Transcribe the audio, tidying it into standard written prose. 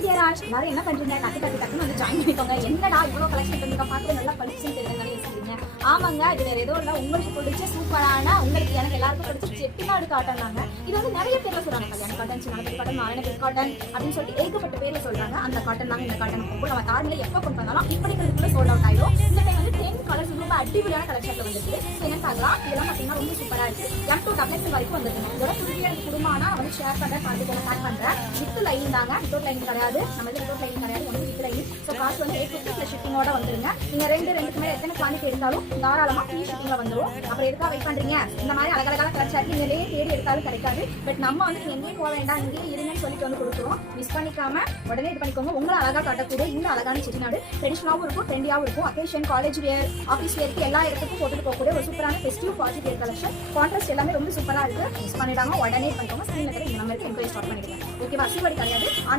Hi dear ash, எல்லாரும் என்ன பண்றீங்க? டக்குன்னு வந்து ஜாயின் பண்ணிக்கோங்க. என்னடா இவ்வளவு கலெக்ஷன் பண்ணிருக்க, பார்த்து நல்லா கலெக்ஷன் தெரியுதுன்னு யோசிக்கிறீங்க. ஆமாங்க, இது வேற ஏதோ இல்லை, உங்களுக்கு பிடிச்ச சூப்பரான, உங்களுக்கு எனக்கு எல்லாருக்கும் பிடிச்ச செட்டிநாடு காட்டன் தாங்க. இது வந்து நிறைய பேர்ல சொல்றாங்க, கல்யாண காட்டன், சின்ன காட்டன், நாராயணபுரி காட்டன் அப்படின்னு சொல்லிட்டு ஏகப்பட்ட பேர்ல சொல்றாங்க. அந்த காட்டன் தாங்க இந்த காட்டன். நம்ம கார்டுல எப்போ கொண்டு வந்தாலும் இப்படிங்கிறதுக்குள்ள சோல்ட் அவுட் ஆயிடும். இந்த டைம் வந்து 10 கலர்ஸ் ரொம்ப அடிப்படையான கலெக்ஷன்ல வந்துருக்கு. என்னன்னு பார்க்கலாம். இதெல்லாம் பார்த்தீங்கன்னா ரொம்ப சூப்பரா இருக்கு. M2 டபுள் வரைக்கும் வந்துருக்கு. இதோட புதிய குடும்பம்னா வந்து ஷேர் பண்றேன், பார்த்து பேக் பண்றேன். வித் லைன் தாங்க, வித்தவுட் லைன் கிடையாது. நம்ம வித்தவுட் லைன் கிடையாது, ஒன்று வித் லைன். ஸோ காசு வந்து 850 + ஷிப்பிங்கோட வந்துருங்க. நீங்க ரெண்டுக்கு மேலே எத்தனை குவான்டிட்டி எடுத்தாலும் தாராளமா ஃப்ரீ ஷிப்பிங்ல வந்துடும். அப்புறம் எதுக்காக வெயிட் பண்றீங்க? இந்த மாதிரி அழகழகான கலெக்ஷன் நீங்களே தேடி எடுத்தாலும் கிடைக்காது. பட் நம்ம வந்து எங்கேயும் போக வேண்டாம், இங்கேயே இருங்கன்னு சொல்லிட்டு வந்து கொடுத்துருவோம். மிஸ் பண்ணிக்காம உடனே இது பண்ணிக்கோங்க. உங்களை அழகா காட்டக்கூடிய இந்த அழகான செட்டிநாடு ட்ரெடிஷனாகவும் இருக்கும், ட்ரெண்டியாகவும் இருக்கும். அக்கேஷன், காலேஜ் வேர், ஆஃபீஸ் வேருக்கு எல்லா இடத்துக்கும் போட்டுட்டு போகக்கூடிய ஒரு சூப்பரான ஃபெஸ்டிவ் பாசிட்டிவ் வேர் கலெக்ஷன். கான்ட்ராஸ்ட் எல்லாமே ரொம்ப சூப்பரா இருக்கு. மிஸ் பண்ணிடாம உடனே பண்ணிக்கோங்க. ஸ்கிரீன்ல இருக்கிற இந்த நம்பருக்கு என்கொயரி ஸ்டார்ட் பண்ணிடுங்க. ஓகேவா? சிவடி கிடையாது.